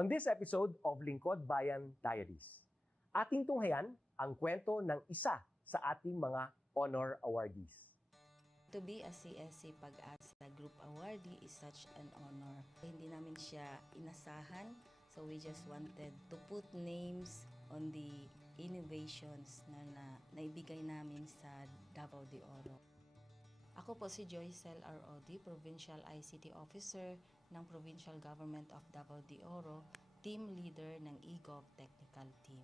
On this episode of Lingkod Bayan Diaries, ating tunghayan ang kwento ng isa sa ating mga honor awardees. To be a CSC Pag-asa Group Awardee is such an honor. Hindi namin siya inasahan, so we just wanted to put names on the innovations na naibigay namin sa Davao de Oro. Ako po si Joycel R.O.D., Provincial ICT Officer ng Provincial Government of Davao de Oro, Team Leader ng eGov Technical Team.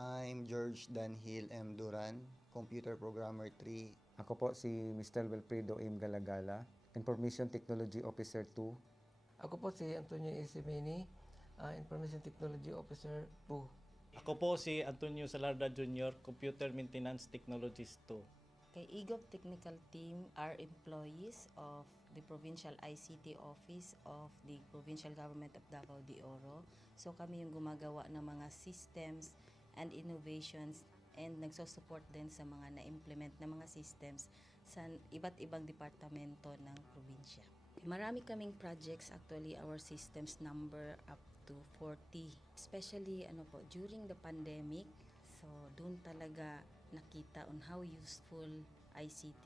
I'm George Danhil M. Duran, Computer Programmer 3. Ako po si Mr. Wilfredo M. Galagala, Information Technology Officer 2. Ako po si Antonio Isimini, Information Technology Officer 2. Ako po si Antonio Salarda Jr., Computer Maintenance Technologist 2. Kay eGov Technical Team are employees of the Provincial ICT Office of the Provincial Government of Davao de Oro. So kami yung gumagawa ng mga systems and innovations and nagsusupport din sa mga na-implement na mga systems sa iba't ibang departamento ng probinsya. Marami kaming projects, actually our systems number up to 40. Especially during the pandemic, so doon talaga nakita on how useful ICT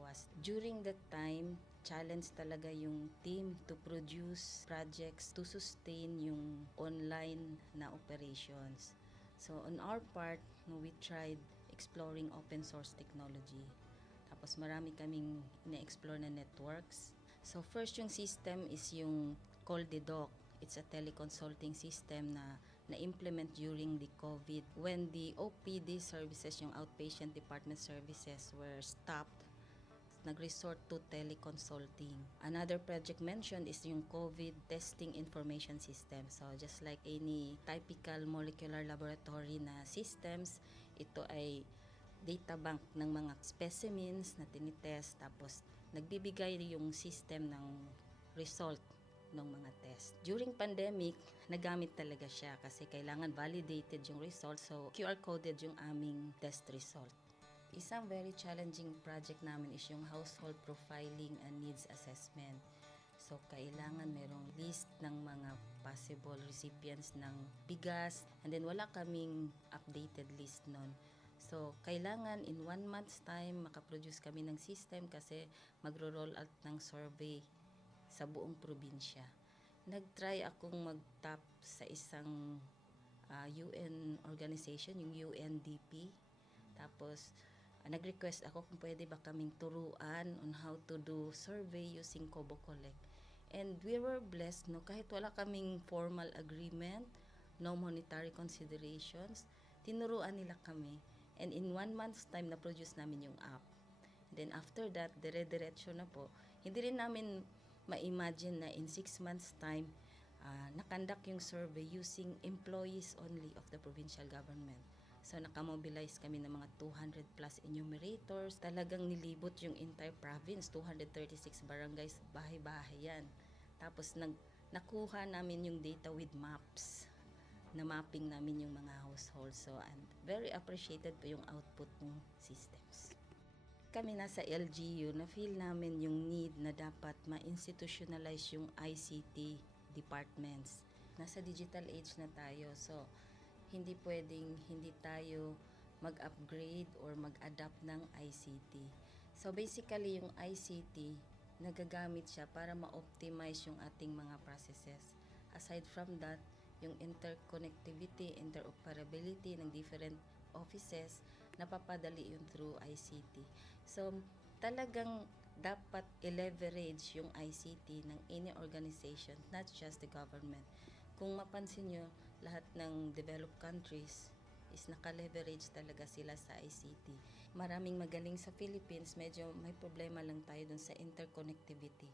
was. During that time, challenge talaga yung team to produce projects to sustain yung online na operations. So on our part, we tried exploring open source technology. Tapos marami kaming ina-explore na networks. So first yung system is yung CallDedoc. It's a teleconsulting system na na-implement during the COVID. When the OPD services, yung outpatient department services were stopped, nag-resort to teleconsulting. Another project mentioned is yung COVID testing information system. So just like any typical molecular laboratory na systems, ito ay data bank ng mga specimens na tinitest, tapos nagbibigay yung system ng result ng mga test. During pandemic, nagamit talaga siya kasi kailangan validated yung result, so QR coded yung aming test result. Isang very challenging project namin is yung household profiling and needs assessment. So kailangan merong list ng mga possible recipients ng bigas, and then wala kaming updated list nun. So kailangan in 1 month's time makaproduce kami ng system kasi magro-roll out ng survey sa buong probinsya. Nag-try akong mag-tap sa isang UN organization, yung UNDP. Tapos, nag-request ako kung pwede ba kaming turuan on how to do survey using Kobo Collect. And we were blessed, kahit wala kaming formal agreement, no monetary considerations, tinuruan nila kami. And in 1 month's time, na-produce namin yung app. And then after that, dire-diretso na po. Hindi rin namin ma-imagine na in 6 months' time, nakandak yung survey using employees only of the provincial government. So nakamobilize kami ng mga 200 plus enumerators. Talagang nilibot yung entire province, 236 barangays, bahay-bahay yan. Tapos nakuha namin yung data with maps, na mapping namin yung mga households. So and very appreciated po yung output ng systems. Kami nasa LGU, na-feel namin yung need na dapat ma-institutionalize yung ICT departments. Nasa digital age na tayo, so hindi pwedeng hindi tayo mag-upgrade or mag-adapt ng ICT. So basically, yung ICT, nagagamit siya para ma-optimize yung ating mga processes. Aside from that, yung interconnectivity, interoperability ng different offices, napapadali yun through ICT. So, talagang dapat i-leverage yung ICT ng any organization, not just the government. Kung mapansin nyo, lahat ng developed countries is naka-leverage talaga sila sa ICT. Maraming magaling sa Philippines, medyo may problema lang tayo dun sa interconnectivity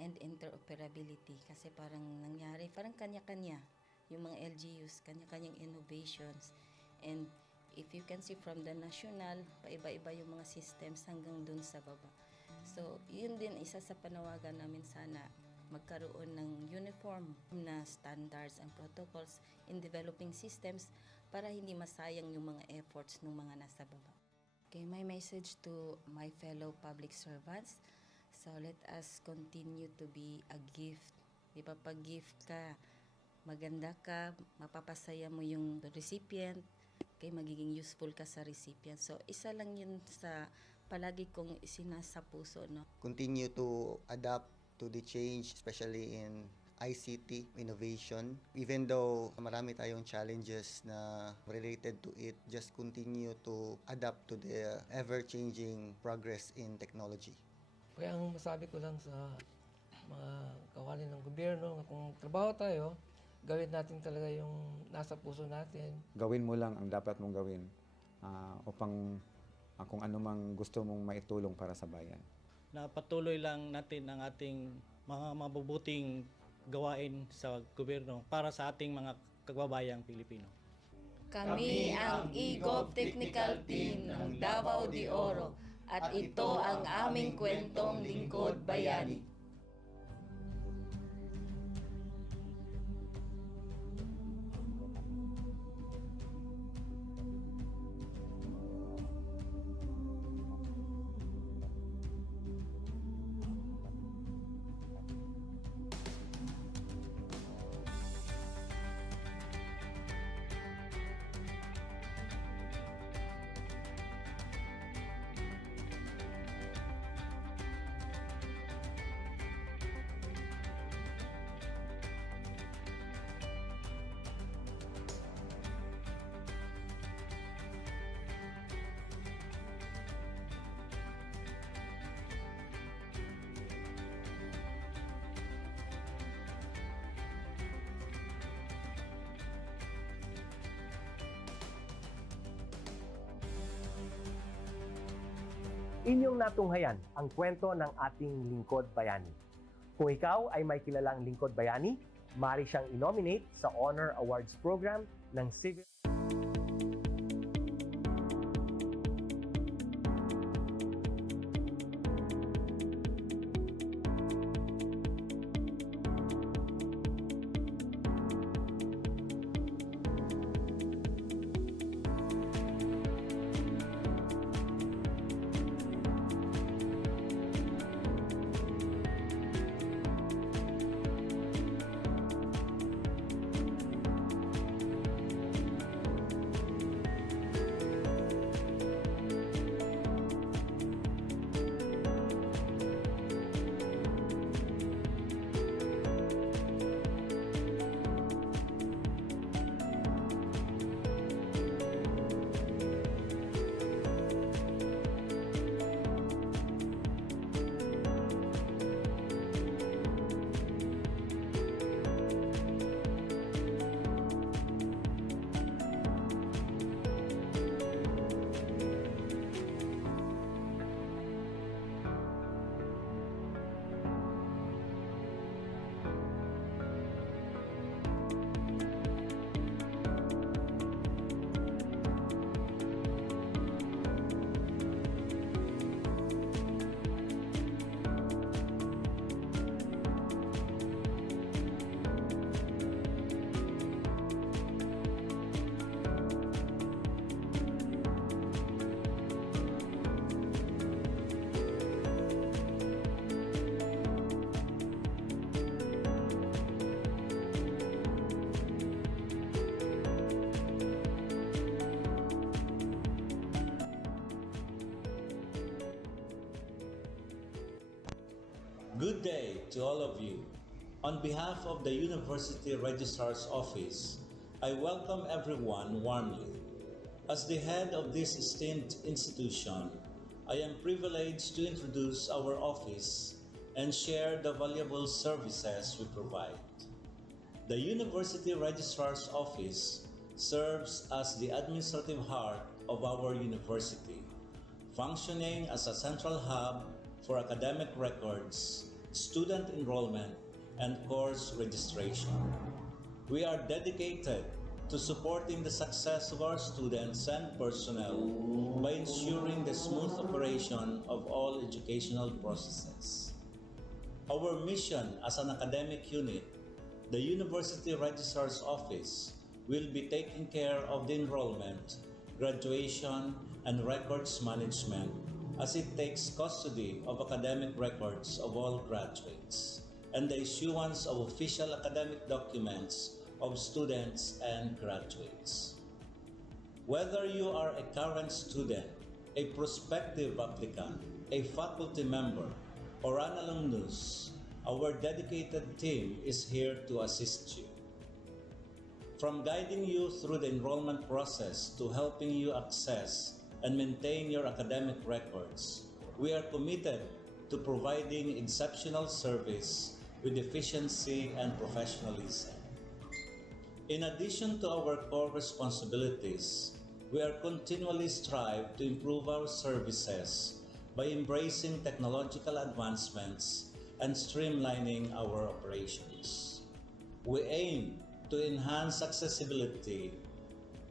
and interoperability kasi parang nangyari, parang kanya-kanya yung mga LGUs, kanya-kanyang innovations. And if you can see from the national, paiba-iba yung mga systems hanggang dun sa baba. So, yun din isa sa panawagan namin, sana magkaroon ng uniform na standards and protocols in developing systems para hindi masayang yung mga efforts ng mga nasa baba. Okay, my message to my fellow public servants, so let us continue to be a gift. Di ba, pag gift ka, maganda ka, mapapasaya mo yung recipient, kay magiging useful ka sa recipient. So, isa lang yun sa palagi kong isinasa puso, no? Continue to adapt to the change, especially in ICT innovation. Even though marami tayong challenges na related to it, just continue to adapt to the ever-changing progress in technology. Kaya ang masabi ko lang sa mga kawani ng gobyerno, kung trabaho tayo, gawin natin talaga yung nasa puso natin. Gawin mo lang ang dapat mong gawin upang kung ano mang gusto mong maitulong para sa bayan. Na patuloy lang natin ang ating mga mabubuting gawain sa gobyerno para sa ating mga kababayang Pilipino. Kami ang EGOV Technical Team ng Davao de Oro at ito ang aming kwentong Lingkod Bayani. Inyong natunghayan ang kwento ng ating Lingkod Bayani. Kung ikaw ay may kilalang Lingkod Bayani, maaari siyang i-nominate sa Honor Awards Program ng Civil Good day to all of you. On behalf of the University Registrar's Office, I welcome everyone warmly. As the head of this esteemed institution, I am privileged to introduce our office and share the valuable services we provide. The University Registrar's Office serves as the administrative heart of our university, functioning as a central hub for academic records, student enrollment, and course registration. We are dedicated to supporting the success of our students and personnel by ensuring the smooth operation of all educational processes. Our mission as an academic unit, the University Registrar's Office, will be taking care of the enrollment, graduation, and records management as it takes custody of academic records of all graduates and the issuance of official academic documents of students and graduates. Whether you are a current student, a prospective applicant, a faculty member, or an alumnus, our dedicated team is here to assist you. From guiding you through the enrollment process to helping you access and maintain your academic records, we are committed to providing exceptional service with efficiency and professionalism. In addition to our core responsibilities, we are continually strive to improve our services by embracing technological advancements and streamlining our operations. We aim to enhance accessibility,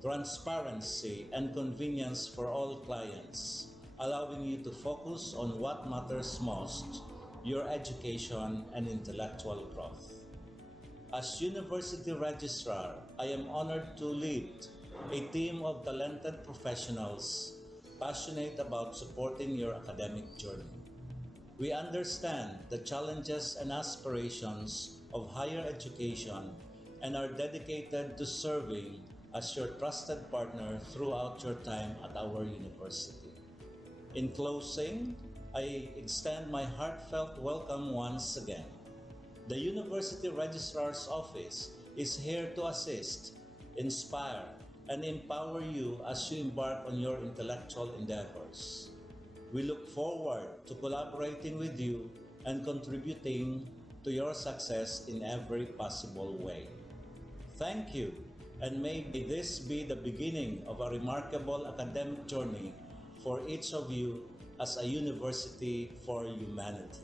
transparency, and convenience for all clients, allowing you to focus on what matters most, your education and intellectual growth. As University Registrar, I am honored to lead a team of talented professionals passionate about supporting your academic journey. We understand the challenges and aspirations of higher education and are dedicated to serving as your trusted partner throughout your time at our university. In closing, I extend my heartfelt welcome once again. The University Registrar's Office is here to assist, inspire, and empower you as you embark on your intellectual endeavors. We look forward to collaborating with you and contributing to your success in every possible way. Thank you, and may this be the beginning of a remarkable academic journey for each of you as a university for humanity.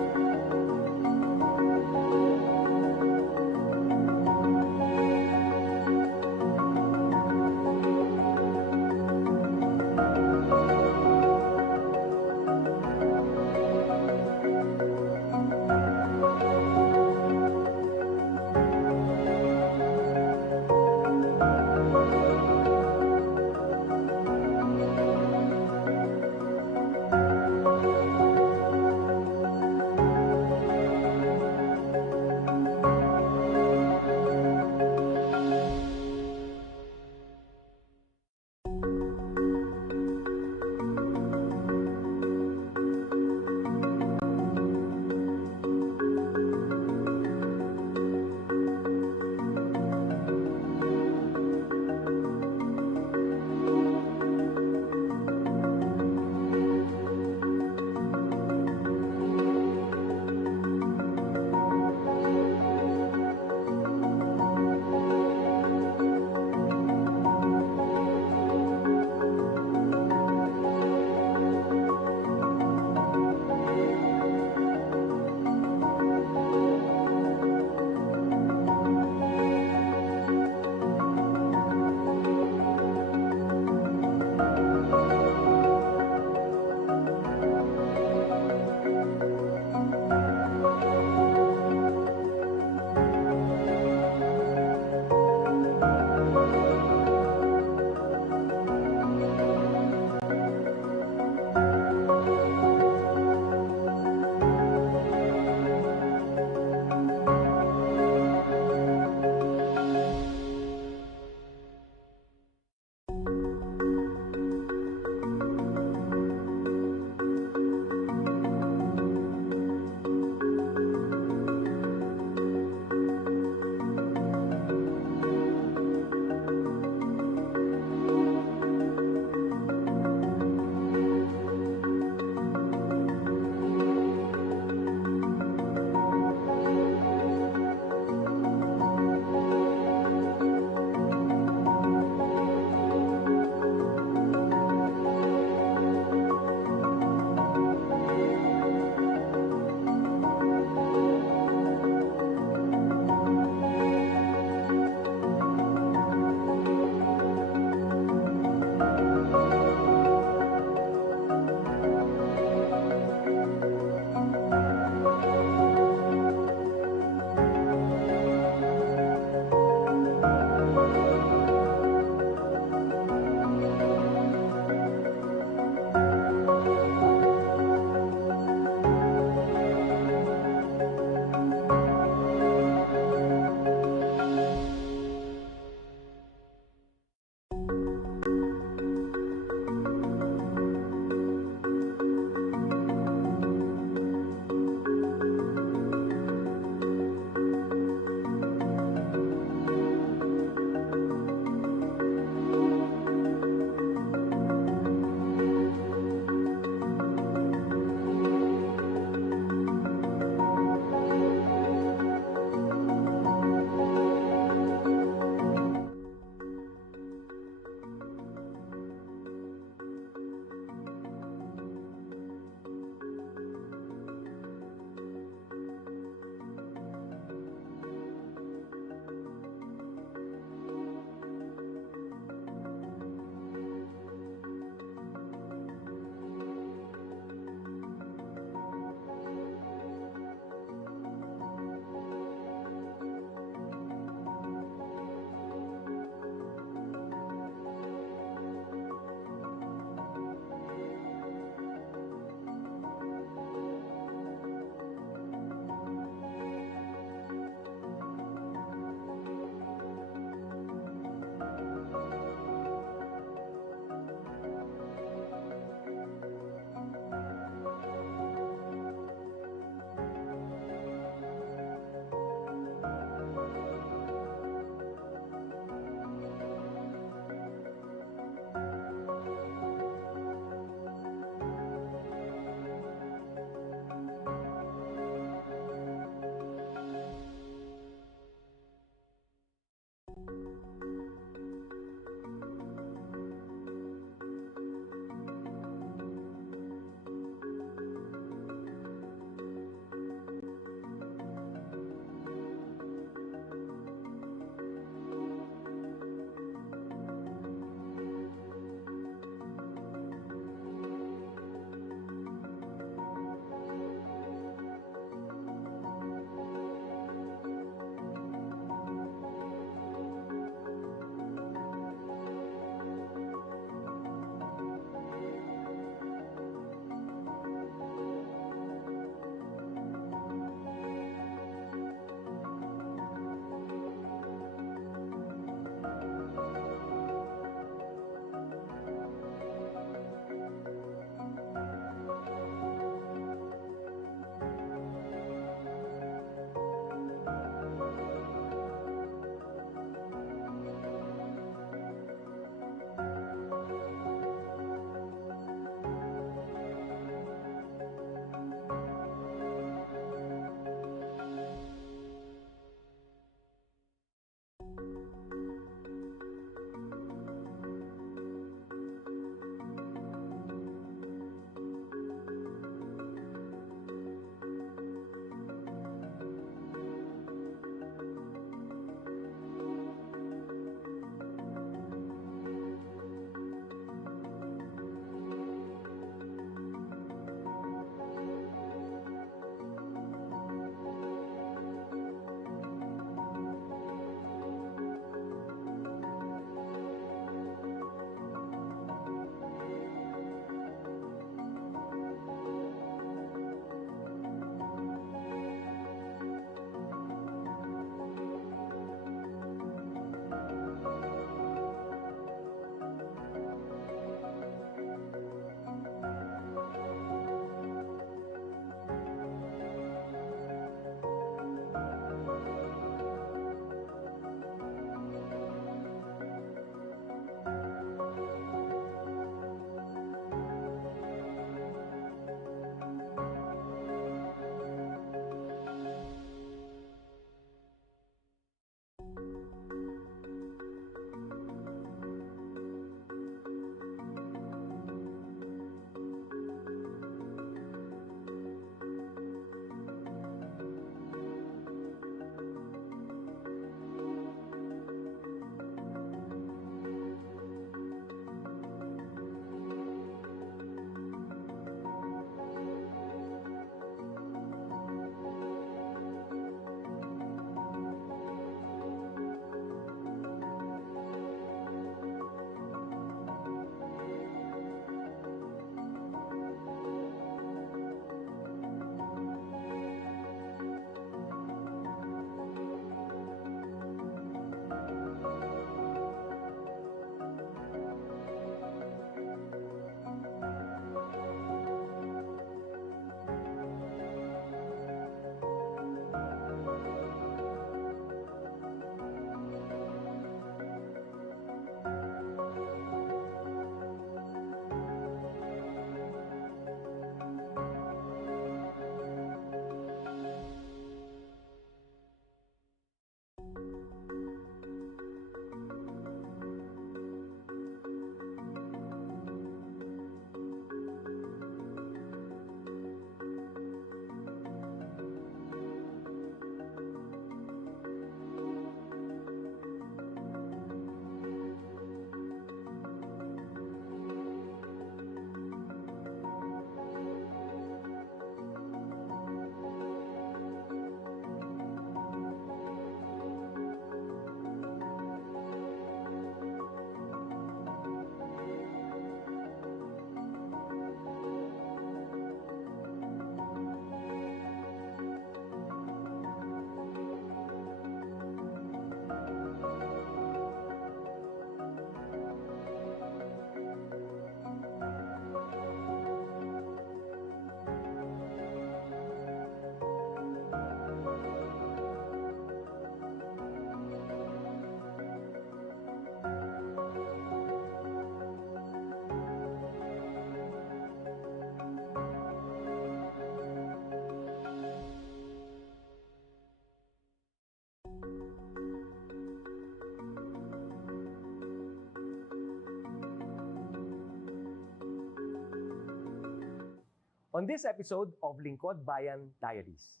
On this episode of Lingkod Bayan Diaries,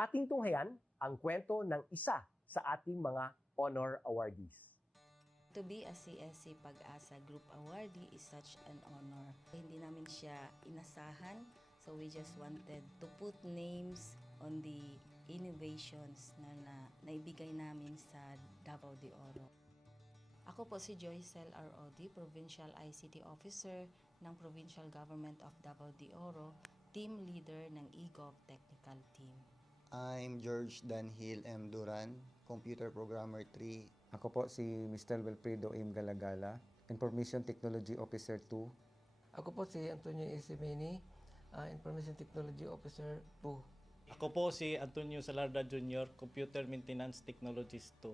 ating tunghayan ang kwento ng isa sa ating mga honor awardees. To be a CSC Pag-asa Group Awardee is such an honor. Hindi namin siya inasahan, so we just wanted to put names on the innovations na naibigay namin sa Davao de Oro. Ako po si Joycel R.O.D., Provincial ICT Officer ng Provincial Government of Davao de Oro, Team Leader ng eGov Technical Team. I'm George Danhil M. Duran, Computer Programmer 3. Ako po si Mr. Wilfredo M. Galagala, Information Technology Officer 2. Ako po si Antonio Isimeni, Information Technology Officer 2. Ako po si Antonio Salarda Jr., Computer Maintenance Technologist 2.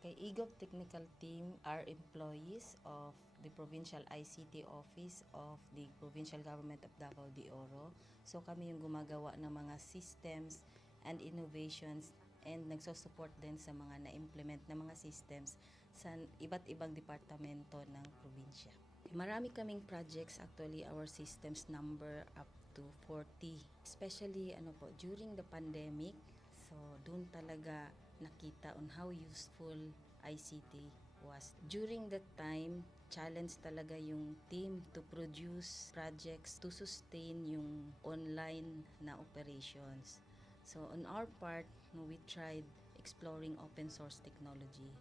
Kay eGov Technical Team are employees of the Provincial ICT Office of the Provincial Government of Davao de Oro. So kami yung gumagawa ng mga systems and innovations and nagsusupport din sa mga na-implement na mga systems sa iba't ibang departamento ng probinsya. Marami kaming projects, actually our systems number up to 40. Especially during the pandemic, so doon talaga nakita on how useful ICT was. During that time, challenge talaga yung team to produce projects to sustain yung online na operations. So on our part, we tried exploring open source technology.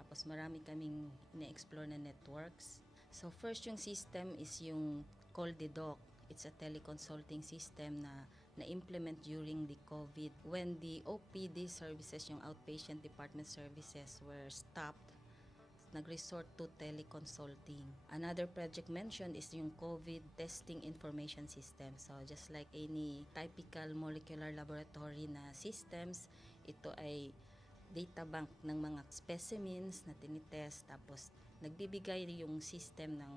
Tapos marami kaming ina-explore na networks. So first yung system is yung CallDedoc. It's a teleconsulting system na na-implement during the COVID. When the OPD services, yung outpatient department services were stopped, nag-resort to teleconsulting. Another project mentioned is yung COVID testing information system. So just like any typical molecular laboratory na systems, ito ay data bank ng mga specimens na tinitest, tapos nagbibigay yung system ng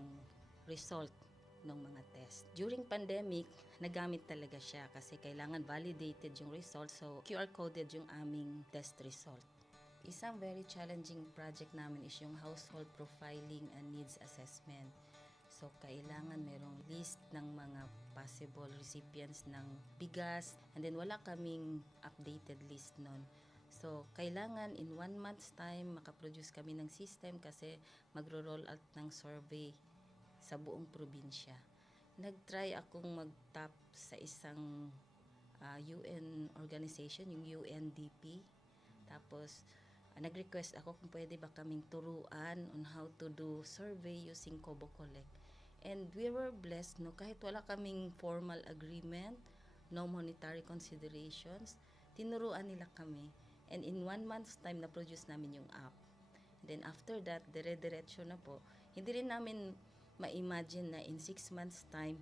result ng mga test. During pandemic, nagamit talaga siya kasi kailangan validated yung result, so QR coded yung aming test result. Isang very challenging project namin is yung household profiling and needs assessment. So, kailangan merong list ng mga possible recipients ng bigas, and then wala kaming updated list nun. So, kailangan in 1 month's time makaproduce kami ng system kasi magro-roll out ng survey sa buong probinsya. Nag-try akong mag-tap sa isang UN organization, yung UNDP. Tapos, nag-request ako kung pwede ba kaming turuan on how to do survey using Kobo Collect. And we were blessed, kahit wala kaming formal agreement, no monetary considerations, tinuruan nila kami. And in 1 month's time, na-produce namin yung app. And then after that, dire-diretso na po. Hindi rin namin ma-imagine na in 6 months' time,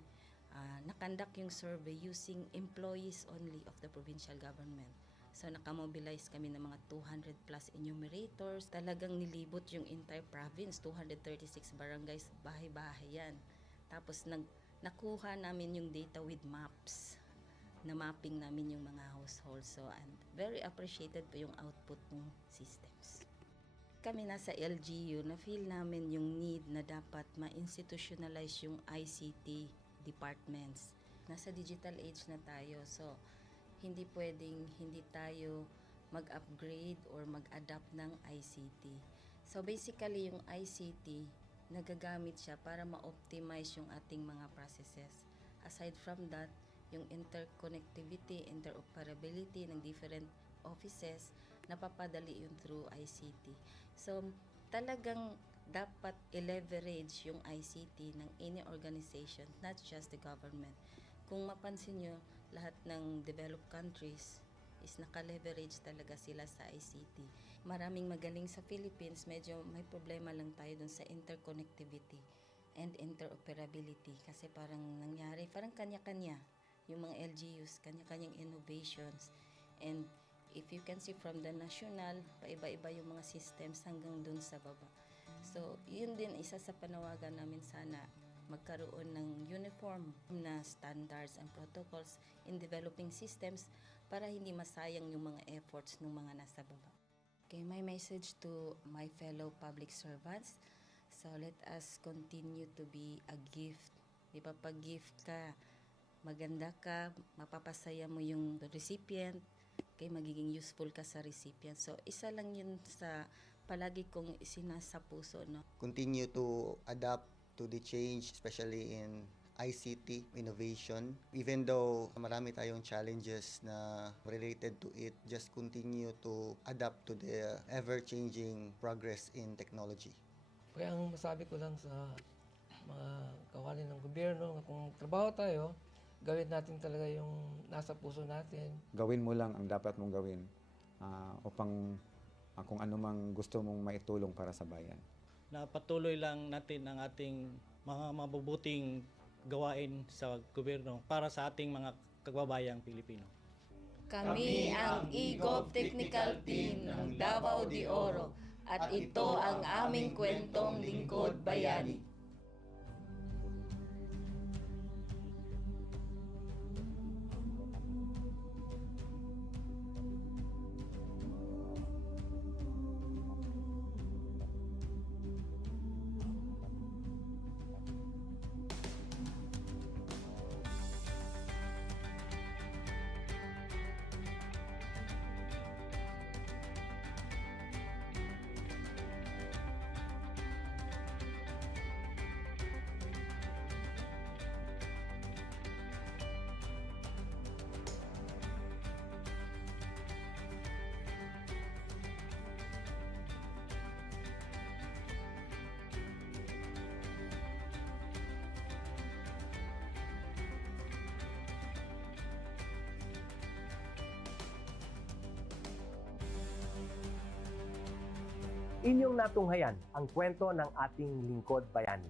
nakandak yung survey using employees only of the provincial government. So, nakamobilize kami ng mga 200 plus enumerators. Talagang nilibot yung entire province, 236 barangays, bahay-bahay yan. Tapos, nakuha namin yung data with maps. Na mapping namin yung mga households. So, and very appreciated po yung output ng systems. Kami nasa LGU, na-feel namin yung need na dapat ma-institutionalize yung ICT departments. Nasa digital age na tayo, so hindi pwedeng hindi tayo mag-upgrade or mag-adapt ng ICT. So basically, yung ICT, nagagamit siya para ma-optimize yung ating mga processes. Aside from that, yung interconnectivity, interoperability ng different offices, napapadali yun through ICT. So, talagang dapat i-leverage yung ICT ng any organization, not just the government. Kung mapansin nyo, lahat ng developed countries is naka-leverage talaga sila sa ICT. Maraming magaling sa Philippines, medyo may problema lang tayo dun sa interconnectivity and interoperability. Kasi parang nangyari, parang kanya-kanya yung mga LGUs, kanya-kanyang innovations. And if you can see from the national, paiba-iba yung mga systems hanggang dun sa baba. So, yun din isa sa panawagan namin, sana magkaroon ng uniform na standards and protocols in developing systems para hindi masayang yung mga efforts ng mga nasa baba. Okay, my message to my fellow public servants, so let us continue to be a gift. Di ba, pag gift ka, maganda ka, mapapasaya mo yung recipient, kay magiging useful ka sa recipient. So, isa lang yun sa palagi kong isinasa puso, no? Continue to adapt to the change, especially in ICT innovation. Even though marami tayong challenges na related to it, just continue to adapt to the ever-changing progress in technology. Kaya ang masabi ko lang sa mga kawani ng gobyerno, kung trabaho tayo, gawin natin talaga yung nasa puso natin. Gawin mo lang ang dapat mong gawin upang kung ano mang gusto mong maitulong para sa bayan. Na patuloy lang natin ang ating mga mabubuting gawain sa gobyerno para sa ating mga kababayang Pilipino. Kami ang EGOV Technical Team ng Davao de Oro at ito ang aming kwentong Lingkod Bayani. Inyong natunghayan ang kwento ng ating lingkod bayani.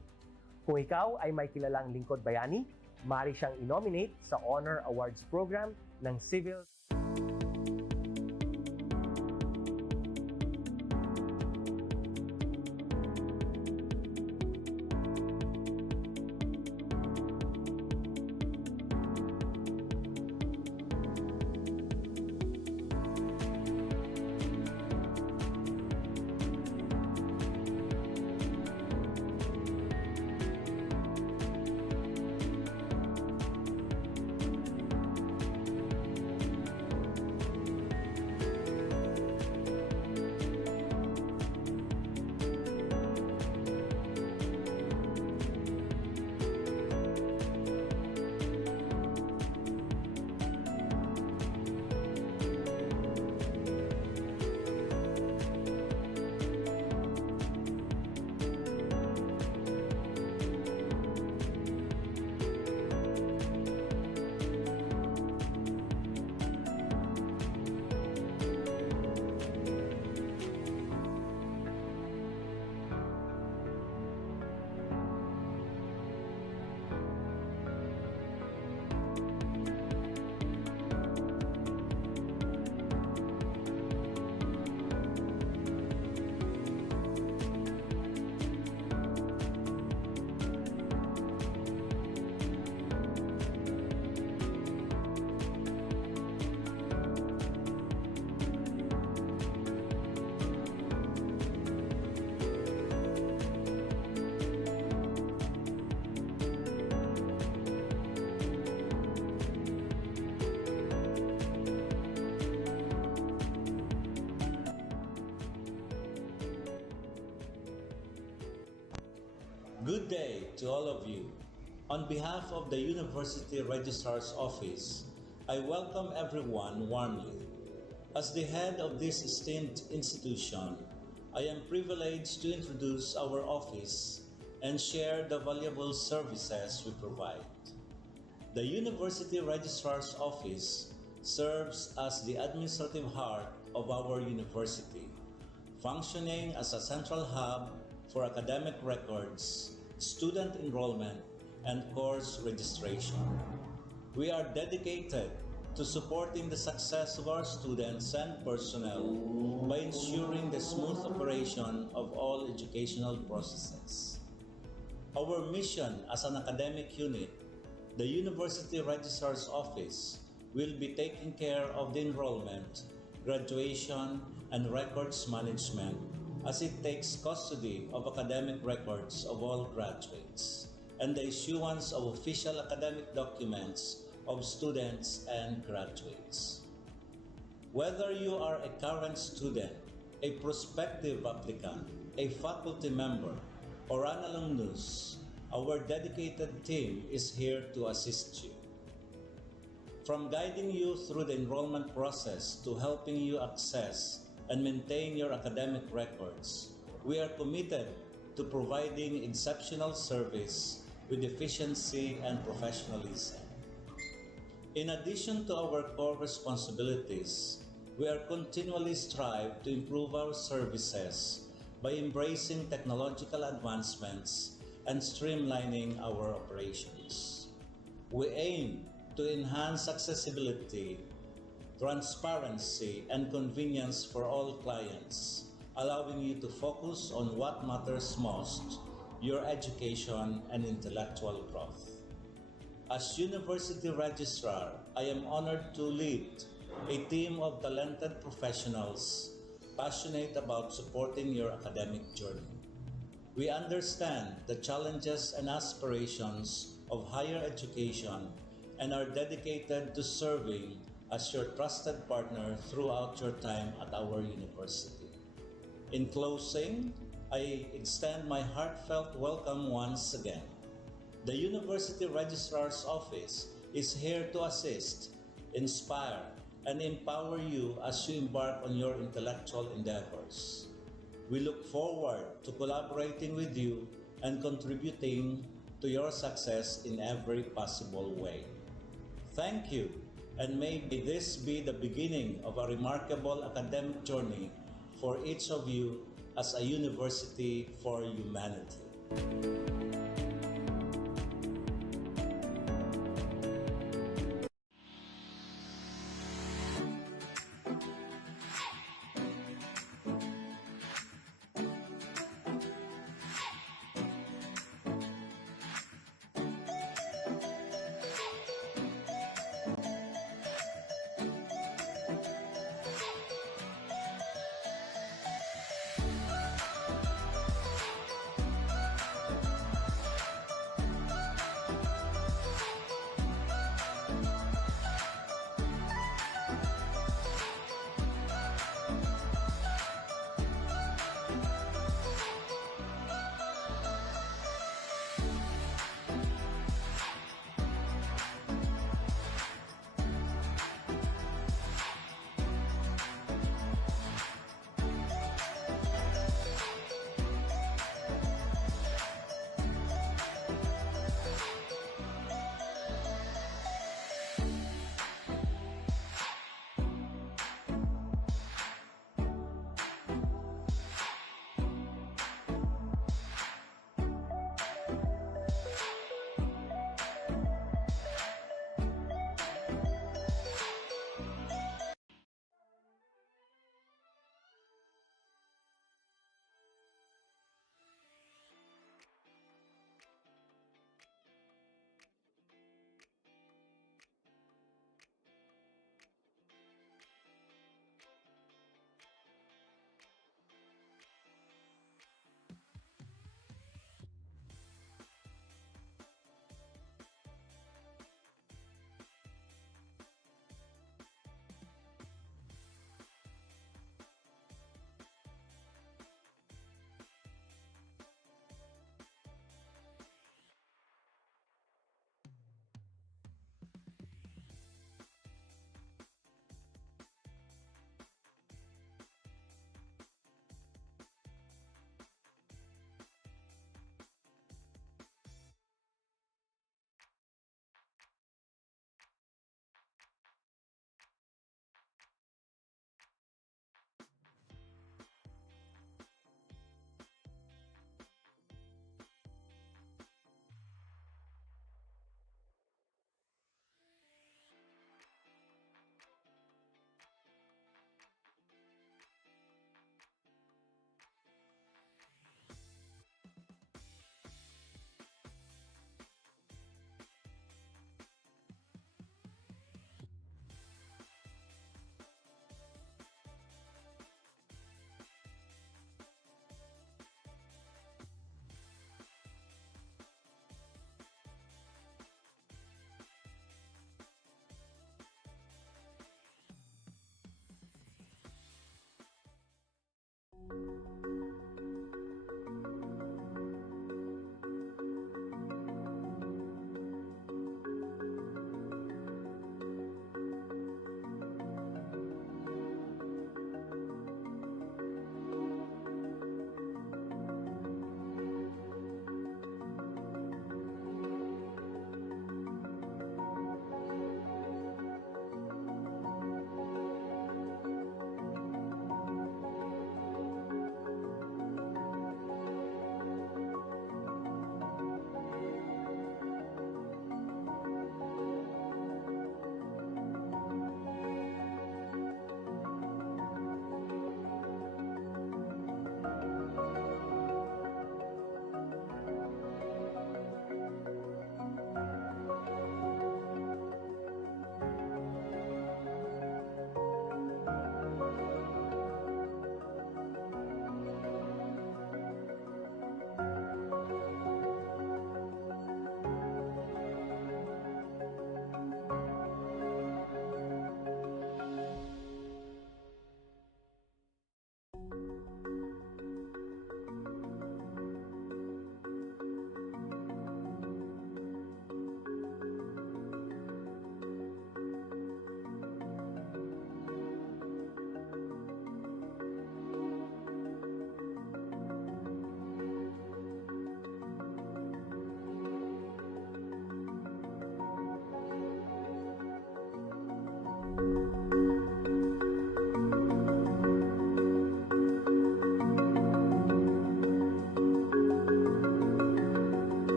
Kung ikaw ay may kilalang lingkod bayani, maaari siyang i-nominate sa Honor Awards Program ng Civil Good day to all of you. On behalf of the University Registrar's Office, I welcome everyone warmly. As the head of this esteemed institution, I am privileged to introduce our office and share the valuable services we provide. The University Registrar's Office serves as the administrative heart of our university, functioning as a central hub for academic records, student enrollment, and course registration. We are dedicated to supporting the success of our students and personnel by ensuring the smooth operation of all educational processes. Our mission as an academic unit, the University Registrar's Office, will be taking care of the enrollment, graduation, and records management as it takes custody of academic records of all graduates. and the issuance of official academic documents of students and graduates. Whether you are a current student, a prospective applicant, a faculty member, or an alumnus, our dedicated team is here to assist you. From guiding you through the enrollment process to helping you access and maintain your academic records, we are committed to providing exceptional service with efficiency and professionalism. In addition to our core responsibilities, we are continually strive to improve our services by embracing technological advancements and streamlining our operations. We aim to enhance accessibility, transparency, and convenience for all clients, allowing you to focus on what matters most, your education and intellectual growth. As University Registrar, I am honored to lead a team of talented professionals passionate about supporting your academic journey. We understand the challenges and aspirations of higher education and are dedicated to serving as your trusted partner throughout your time at our university. In closing, I extend my heartfelt welcome once again. The University Registrar's Office is here to assist, inspire, and empower you as you embark on your intellectual endeavors. We look forward to collaborating with you and contributing to your success in every possible way. Thank you, and may this be the beginning of a remarkable academic journey for each of you as a university for humanity.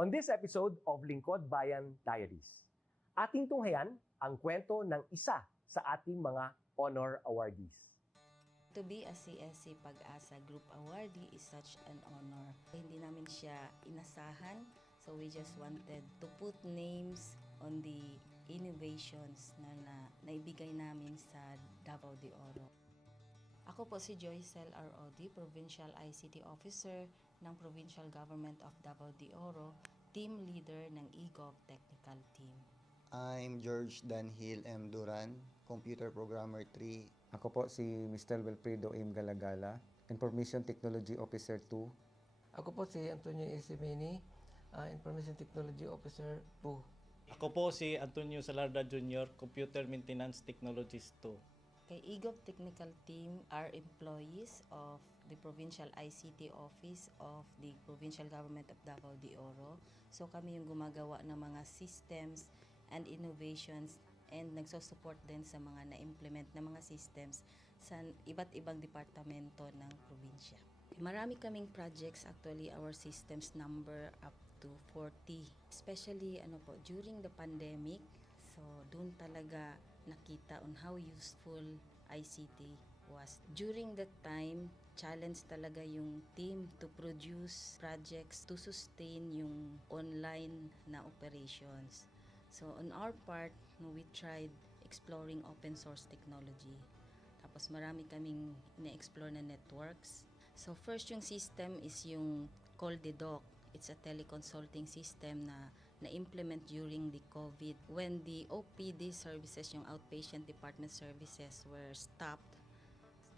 On this episode of Lingkod Bayan Diaries, ating tunghayan ang kwento ng isa sa ating mga honor awardees. To be a CSC Pag-asa Group Awardee is such an honor. Hindi namin siya inasahan, so we just wanted to put names on the innovations na naibigay namin sa Davao de Oro. Ako po si Joycel R.O.D., Provincial ICT Officer ng Provincial Government of Davao de Oro, Team Leader ng eGov Technical Team. I'm George Danhil M. Duran, Computer Programmer 3. Ako po si Mr. Wilfredo M. Galagala, Information Technology Officer 2. Ako po si Antonio Isimeni, Information Technology Officer 2. Ako po si Antonio Salarda Jr., Computer Maintenance Technologist 2. Kay eGov Technical Team are employees of the Provincial ICT Office of the Provincial Government of Davao de Oro. So kami yung gumagawa ng mga systems and innovations and nagsusupport din sa mga na-implement na mga systems sa iba't ibang departamento ng probinsya. Marami kaming projects, actually our systems number up to 40. Especially during the pandemic, so doon talaga nakita on how useful ICT was. During that time, challenge talaga yung team to produce projects to sustain yung online na operations. So on our part, we tried exploring open source technology. Tapos marami kaming na-explore na networks. So first yung system is yung CallDedoc. It's a teleconsulting system na na-implement during the COVID. When the OPD services, yung outpatient department services were stopped,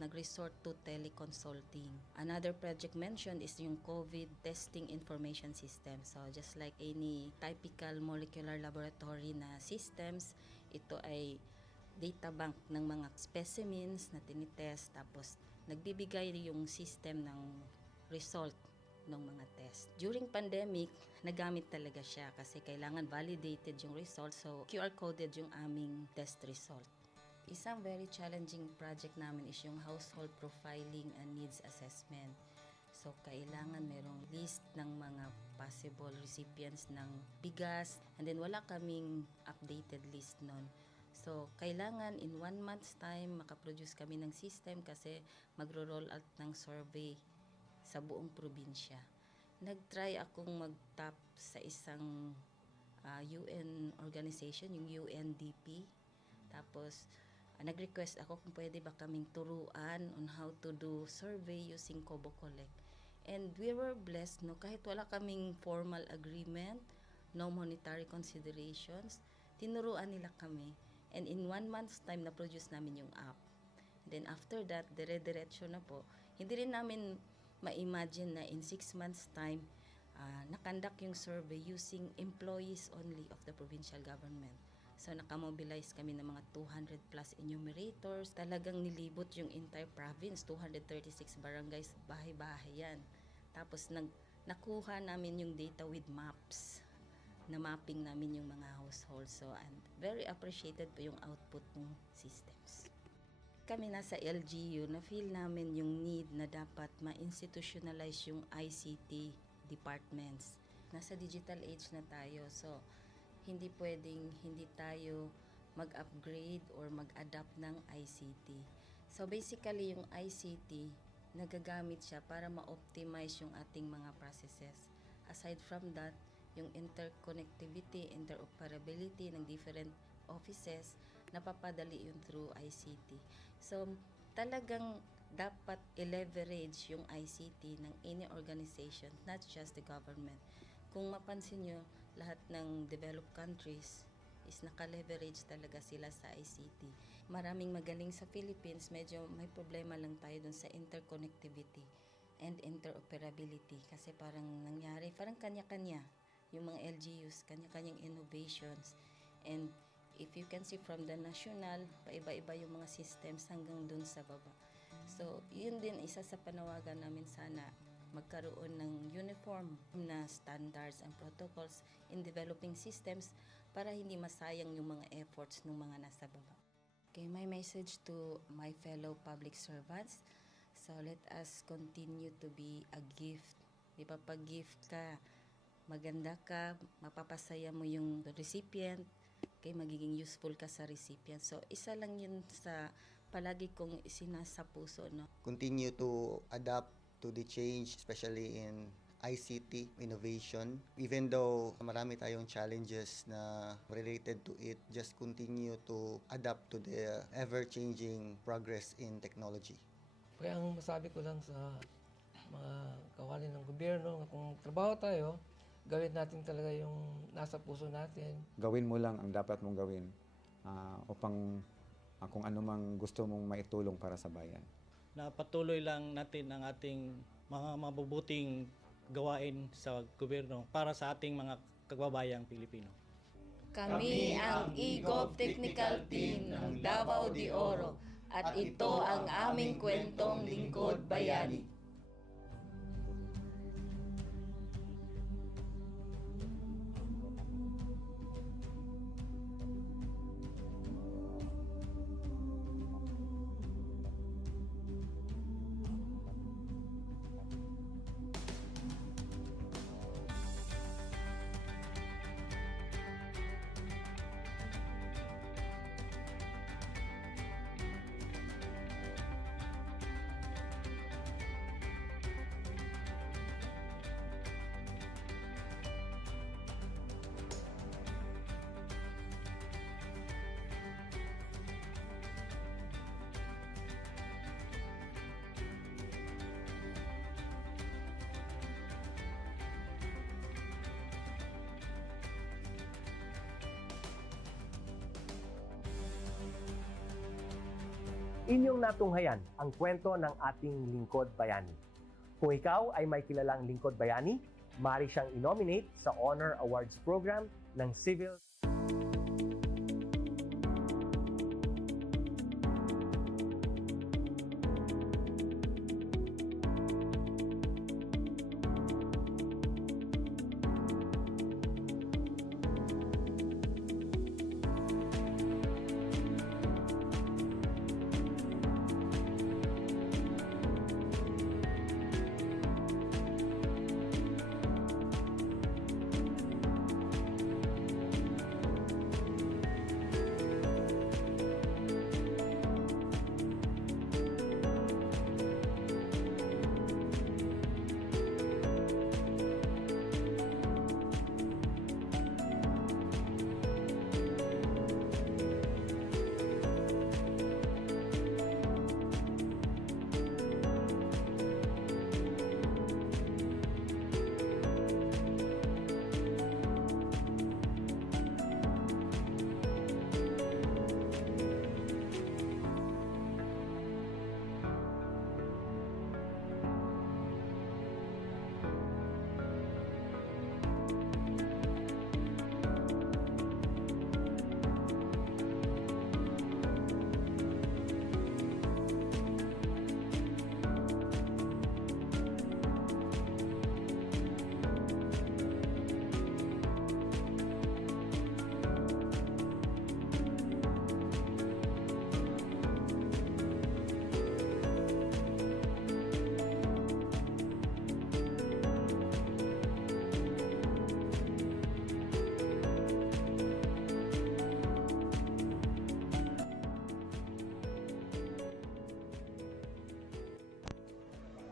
nag-resort to teleconsulting. Another project mentioned is yung COVID testing information system. So just like any typical molecular laboratory na systems, ito ay data bank ng mga specimens na tinitest, tapos nagbibigay yung system ng result ng mga test. During pandemic, nagamit talaga siya kasi kailangan validated yung result, so QR coded yung aming test result. Isang very challenging project namin is yung household profiling and needs assessment. So, kailangan merong list ng mga possible recipients ng bigas, and then wala kaming updated list nun. So, kailangan in 1 month's time makaproduce kami ng system kasi magro-roll out ng survey sa buong probinsya. Nag-try akong mag-tap sa isang UN organization, yung UNDP. Tapos, nag-request ako kung pwede ba kaming turuan on how to do survey using Kobo Collect. And we were blessed, kahit wala kaming formal agreement, no monetary considerations, tinuruan nila kami. And in 1 month's time, na-produce namin yung app. And then after that, dire-diretso na po. Hindi rin namin ma-imagine na in 6 months' time, nakandak yung survey using employees only of the provincial government. So, nakamobilize kami ng mga 200 plus enumerators. Talagang nilibot yung entire province, 236 barangays, bahay-bahay yan. Tapos, nakuha namin yung data with maps. Na mapping namin yung mga households. So, and very appreciated po yung output ng systems. Kami nasa LGU, na-feel namin yung need na dapat ma-institutionalize yung ICT departments. Nasa digital age na tayo, so hindi pwedeng hindi tayo mag-upgrade or mag-adapt ng ICT. So basically yung ICT, nagagamit siya para ma-optimize yung ating mga processes. Aside from that, yung interconnectivity, interoperability ng different offices, napapadali yun through ICT. So talagang dapat i-leverage yung ICT ng any organization, not just the government. Kung mapansin nyo, lahat ng developed countries is naka-leverage talaga sila sa ICT. Maraming magaling sa Philippines, medyo may problema lang tayo dun sa interconnectivity and interoperability kasi parang nangyari, parang kanya-kanya yung mga LGUs, kanya-kanyang innovations. And if you can see from the national, paiba-iba yung mga systems hanggang dun sa baba. So, yun din isa sa panawagan namin sana magkaroon ng uniform na standards and protocols in developing systems para hindi masayang yung mga efforts ng mga nasa baba. Okay, my message to my fellow public servants, so let us continue to be a gift. Di ba, pag gift ka, maganda ka, mapapasaya mo yung recipient, kay magiging useful ka sa recipient. So, isa lang yun sa palagi kong isinasa puso, no? Continue to adapt to the change, especially in ICT innovation. Even though marami tayong challenges na related to it, just continue to adapt to the ever-changing progress in technology. Kaya ang masabi ko lang sa mga kawani ng gobyerno, kung trabaho tayo, gawin natin talaga yung nasa puso natin. Gawin mo lang ang dapat mong gawin upang kung ano mang gusto mong maitulong para sa bayan. Na patuloy lang natin ang ating mga mabubuting gawain sa gobyerno para sa ating mga kababayang Pilipino. Kami ang EGOV Technical Team ng Davao de Oro at ito ang aming kwentong Lingkod Bayani. Inyong natunghayan ang kwento ng ating lingkod bayani. Kung ikaw ay may kilalang lingkod bayani, maaari siyang i-nominate sa Honor Awards Program ng Civil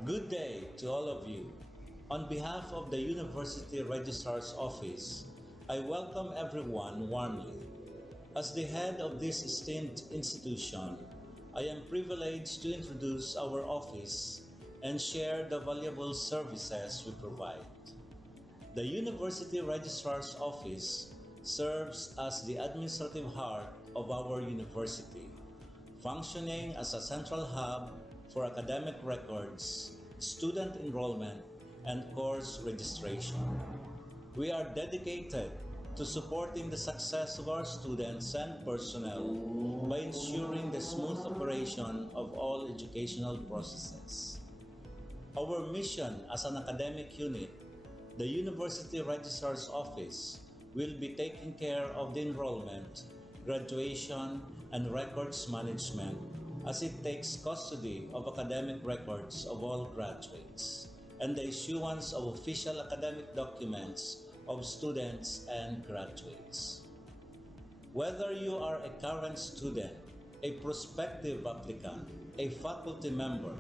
Good day to all of you. On behalf of the University Registrar's Office, I welcome everyone warmly. As the head of this esteemed institution, I am privileged to introduce our office and share the valuable services we provide. The University Registrar's Office serves as the administrative heart of our university, functioning as a central hub for academic records, student enrollment, and course registration. We are dedicated to supporting the success of our students and personnel by ensuring the smooth operation of all educational processes. Our mission as an academic unit, the University Registrar's Office, will be taking care of the enrollment, graduation, and records management as it takes custody of academic records of all graduates and the issuance of official academic documents of students and graduates. Whether you are a current student, a prospective applicant, a faculty member,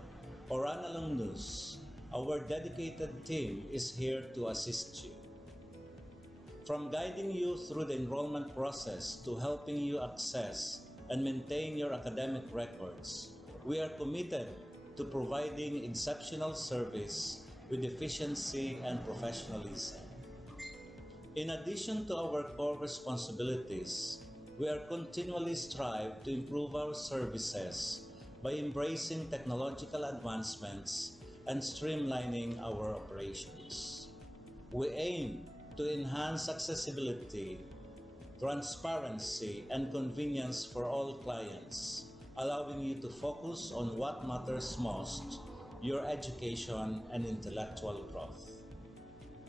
or an alumnus, our dedicated team is here to assist you. From guiding you through the enrollment process to helping you access and maintain your academic records, we are committed to providing exceptional service with efficiency and professionalism. In addition to our core responsibilities, we are continually strive to improve our services by embracing technological advancements and streamlining our operations. We aim to enhance accessibility, transparency, and convenience for all clients, allowing you to focus on what matters most, your education and intellectual growth.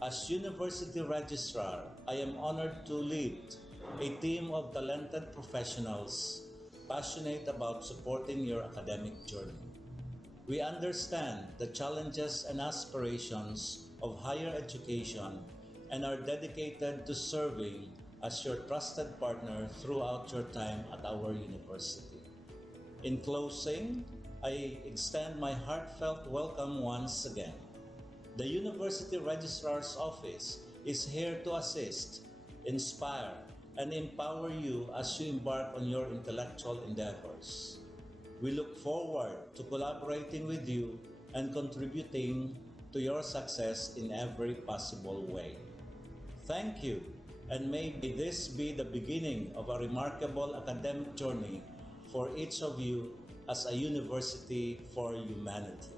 As University Registrar, I am honored to lead a team of talented professionals passionate about supporting your academic journey. We understand the challenges and aspirations of higher education and are dedicated to serving as your trusted partner throughout your time at our university. In closing, I extend my heartfelt welcome once again. The University Registrar's Office is here to assist, inspire, and empower you as you embark on your intellectual endeavors. We look forward to collaborating with you and contributing to your success in every possible way. Thank you, and may this be the beginning of a remarkable academic journey for each of you as a university for humanity.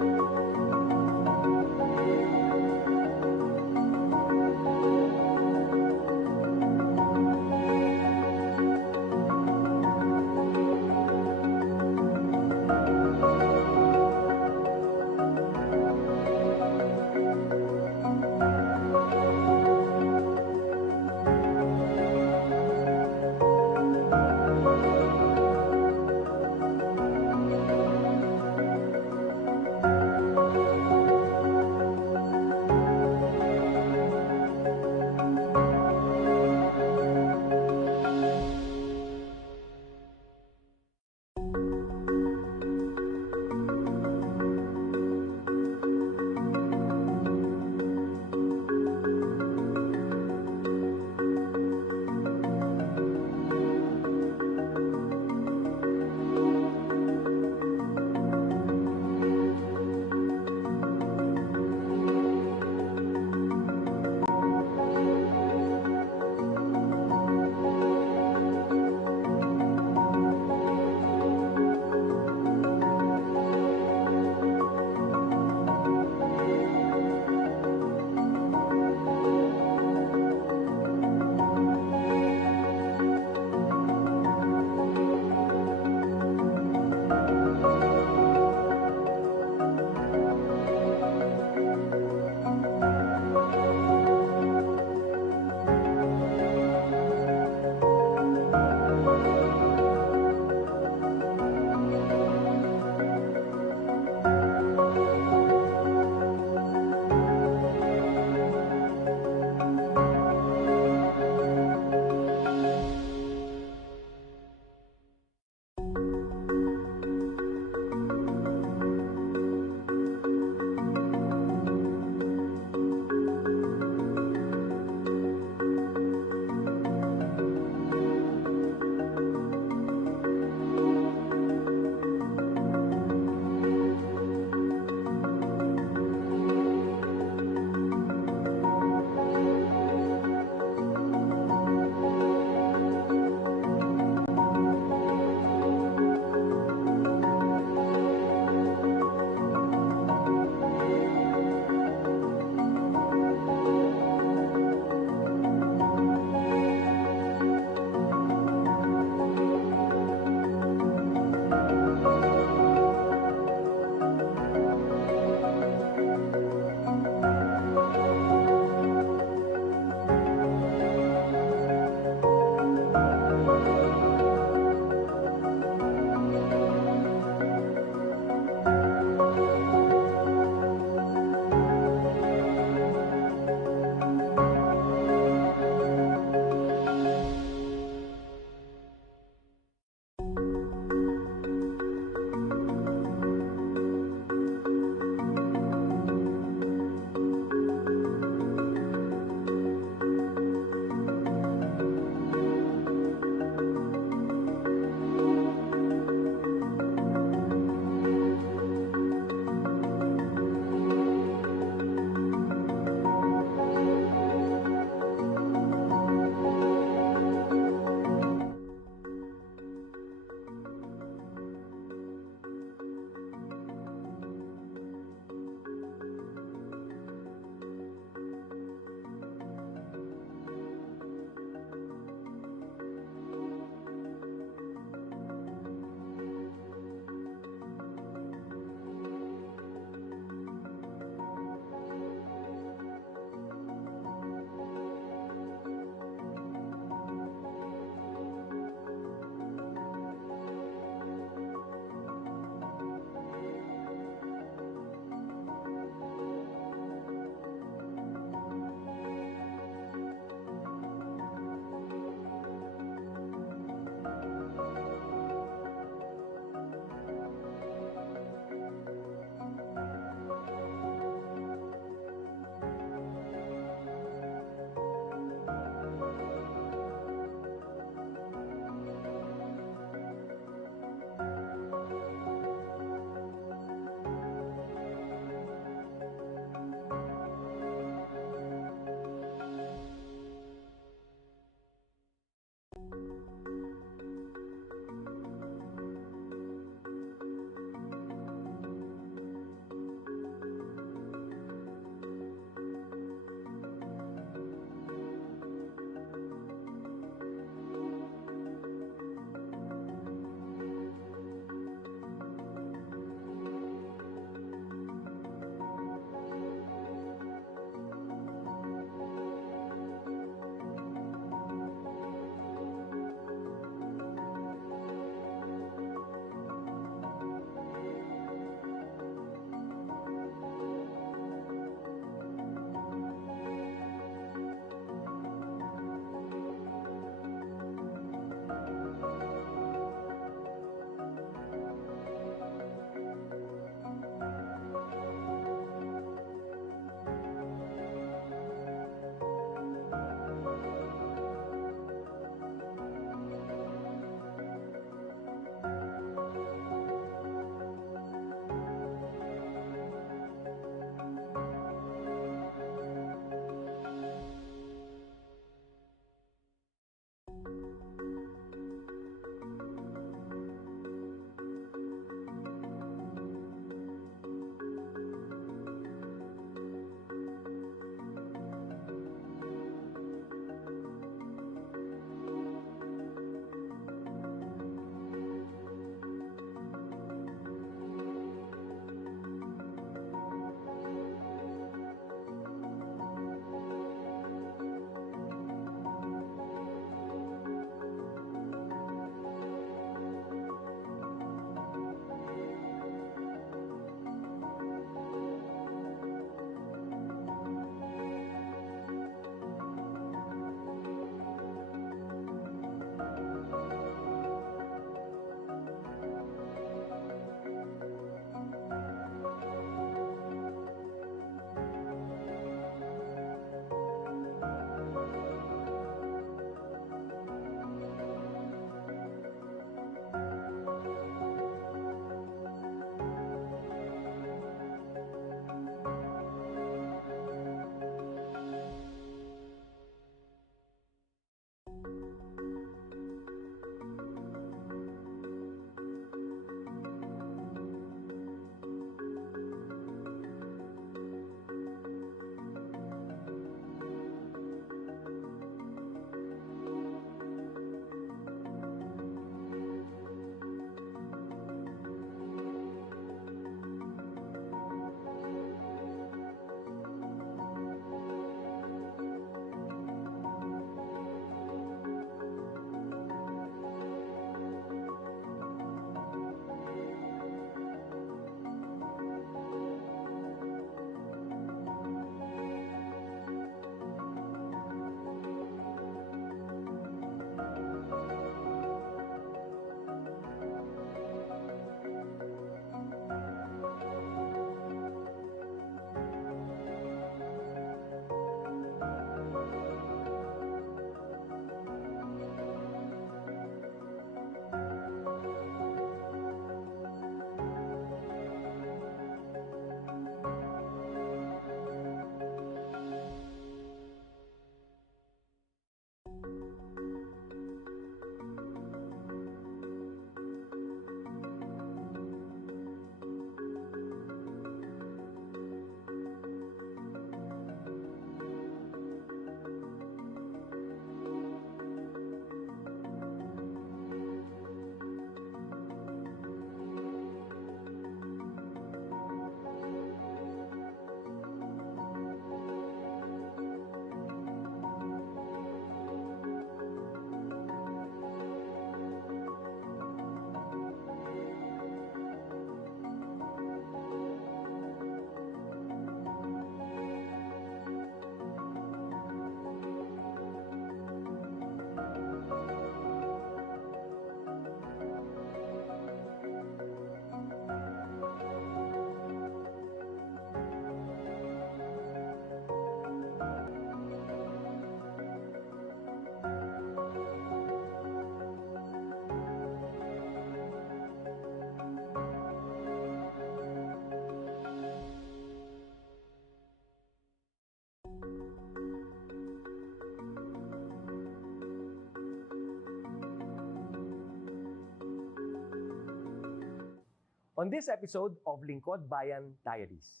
On this episode of Lingkod Bayan Diaries,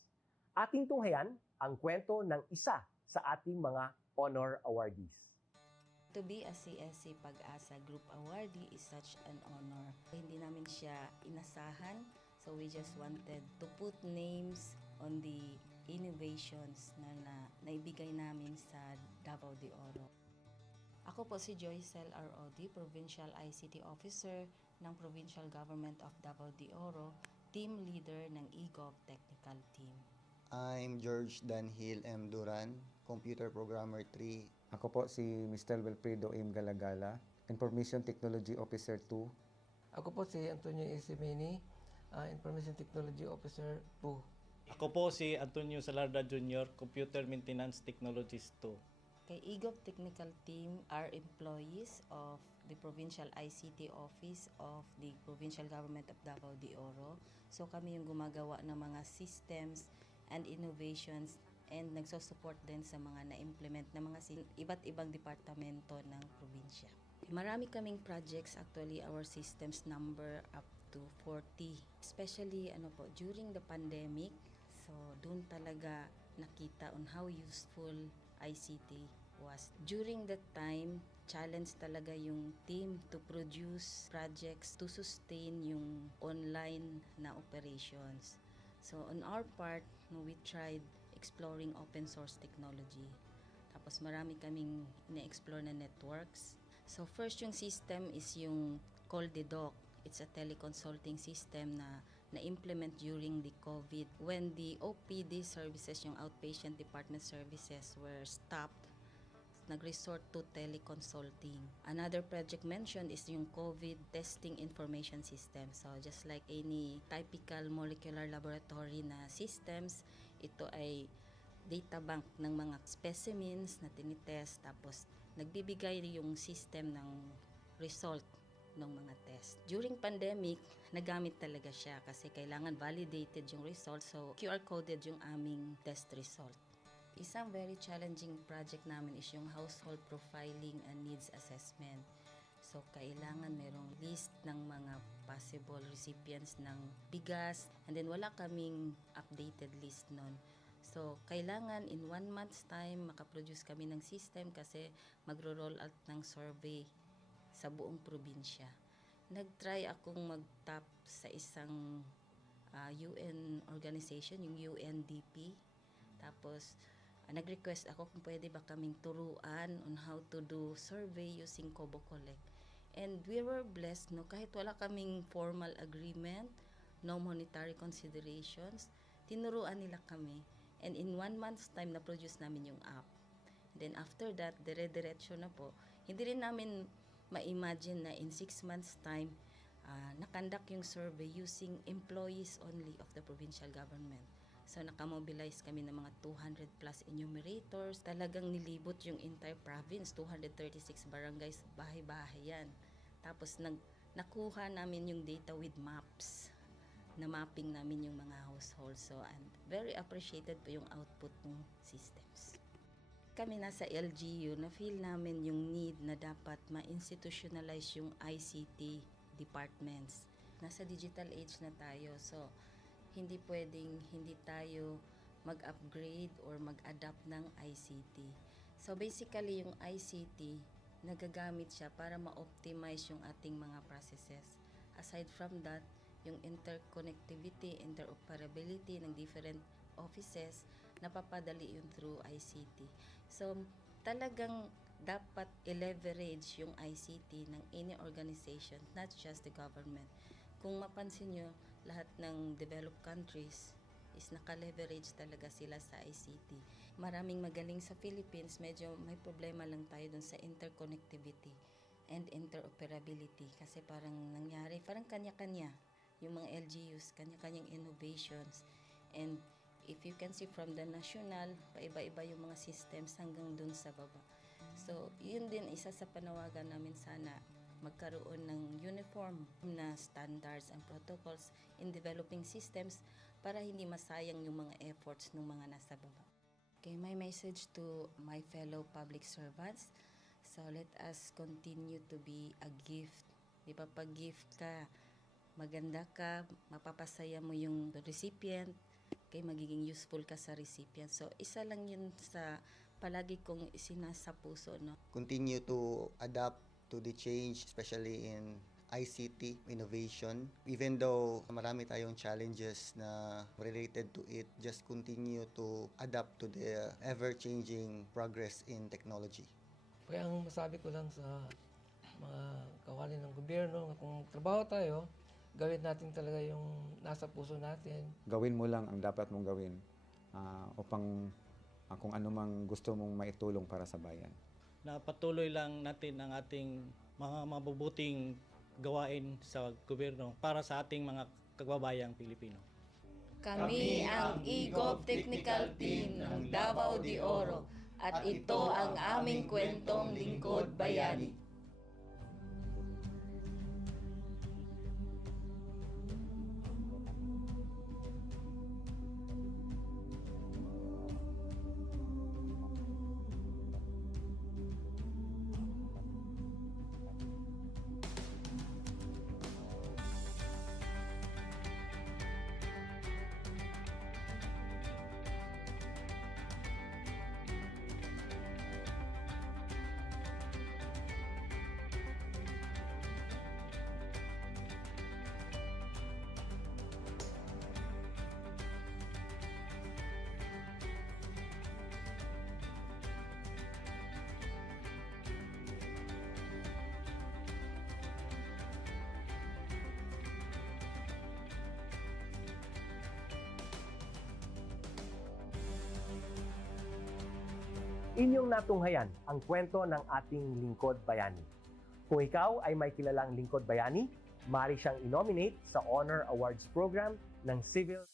ating tunghayan ang kwento ng isa sa ating mga honor awardees. To be a CSC Pag-asa Group Awardee is such an honor. Hindi namin siya inasahan, so we just wanted to put names on the innovations na naibigay namin sa Davao de Oro. Ako po si Joycel R. Odi, Provincial ICT Officer ng Provincial Government of Davao de Oro, Team Leader ng eGov Technical Team. I'm George Danhil M. Duran, Computer Programmer 3. Ako po si Mr. Wilfredo M. Galagala, Information Technology Officer 2. Ako po si Antonio Isimini, Information Technology Officer 2. Ako po si Antonio Salarda Jr., Computer Maintenance Technologist 2. Kay eGov Technical Team are employees of the Provincial ICT Office of the Provincial Government of Davao de Oro. So kami yung gumagawa ng mga systems and innovations and nagsusupport din sa mga na-implement na mga iba't ibang departamento ng probinsya. Marami kaming projects, actually our systems number up to 40. Especially during the pandemic, so doon talaga nakita on how useful ICT was. During that time, challenge talaga yung team to produce projects to sustain yung online na operations. So on our part, we tried exploring open source technology. Tapos marami kaming ina-explore na networks. So first yung system is yung CallDedoc. It's a teleconsulting system na na-implement during the COVID when the OPD services, yung outpatient department services were stopped. Nag-resort to teleconsulting. Another project mentioned is yung COVID testing information system. So just like any typical molecular laboratory na systems, ito ay data bank ng mga specimens na tinitest, tapos nagbibigay yung system ng result ng mga test. During pandemic, nagamit talaga siya kasi kailangan validated yung result, so QR coded yung aming test result. Isang very challenging project namin is yung household profiling and needs assessment. So, kailangan merong list ng mga possible recipients ng bigas, and then wala kaming updated list nun. So, kailangan in 1 month's time makaproduce kami ng system kasi magro-roll out ng survey sa buong probinsya. Nag-try akong mag-tap sa isang UN organization, yung UNDP. Tapos, nag-request ako kung pwede ba kaming turuan on how to do survey using Kobo Collect. And we were blessed, kahit wala kaming formal agreement, no monetary considerations, tinuruan nila kami. And in 1 month's time, na-produce namin yung app. And then after that, dire-diretso na po. Hindi rin namin ma-imagine na in 6 months' time, nakandak yung survey using employees only of the provincial government. So, nakamobilize kami ng mga 200 plus enumerators. Talagang nilibot yung entire province, 236 barangays, bahay-bahay yan. Tapos, nakuha namin yung data with maps. Na mapping namin yung mga households. So, and very appreciated po yung output ng systems. Kami nasa LGU, na-feel namin yung need na dapat ma-institutionalize yung ICT departments. Nasa digital age na tayo, so hindi pwedeng hindi tayo mag-upgrade or mag-adapt ng ICT. So basically, yung ICT, nagagamit siya para ma-optimize yung ating mga processes. Aside from that, yung interconnectivity, interoperability ng different offices, napapadali yun through ICT. So, talagang dapat i-leverage yung ICT ng any organization, not just the government. Kung mapansin nyo, lahat ng developed countries is naka-leverage talaga sila sa ICT. Maraming magaling sa Philippines, medyo may problema lang tayo dun sa interconnectivity and interoperability kasi parang nangyari, parang kanya-kanya yung mga LGUs, kanya-kanyang innovations. And if you can see from the national, paiba-iba yung mga systems hanggang dun sa baba. So, yun din isa sa panawagan namin, sana magkaroon ng uniform na standards and protocols in developing systems para hindi masayang yung mga efforts ng mga nasa baba. Okay, my message to my fellow public servants, so let us continue to be a gift. Di ba, pag gift ka, maganda ka, mapapasaya mo yung recipient, kay magiging useful ka sa recipient. So, isa lang yun sa palagi kong isinasa puso, no? Continue to adapt to the change, especially in ICT innovation. Even though marami tayong challenges na related to it, just continue to adapt to the ever-changing progress in technology. Kaya ang masabi ko lang sa mga kawani ng gobyerno, kung trabaho tayo, gawin natin talaga yung nasa puso natin. Gawin mo lang ang dapat mong gawin upang kung ano mang gusto mong maitulong para sa bayan. Na patuloy lang natin ang ating mga mabubuting gawain sa gobyerno para sa ating mga kababayang Pilipino. Kami ang EGOV Technical Team ng Davao de Oro at ito ang aming kwentong lingkod bayani. Inyong natunghayan ang kwento ng ating lingkod bayani. Kung ikaw ay may kilalang lingkod bayani, maaari siyang i-nominate sa Honor Awards Program ng Civil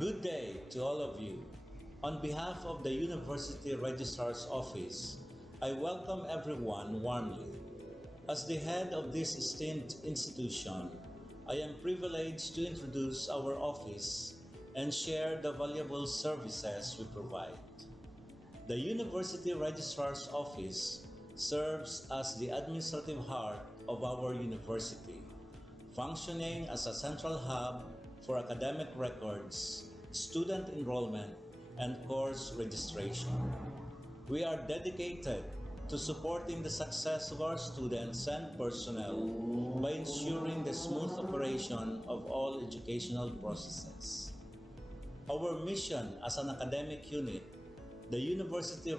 Good day to all of you. On behalf of the University Registrar's Office, I welcome everyone warmly. As the head of this esteemed institution, I am privileged to introduce our office and share the valuable services we provide. The University Registrar's Office serves as the administrative heart of our university, functioning as a central hub for academic records, student enrollment, and course registration. We are dedicated to supporting the success of our students and personnel by ensuring the smooth operation of all educational processes. Our mission as an academic unit, the University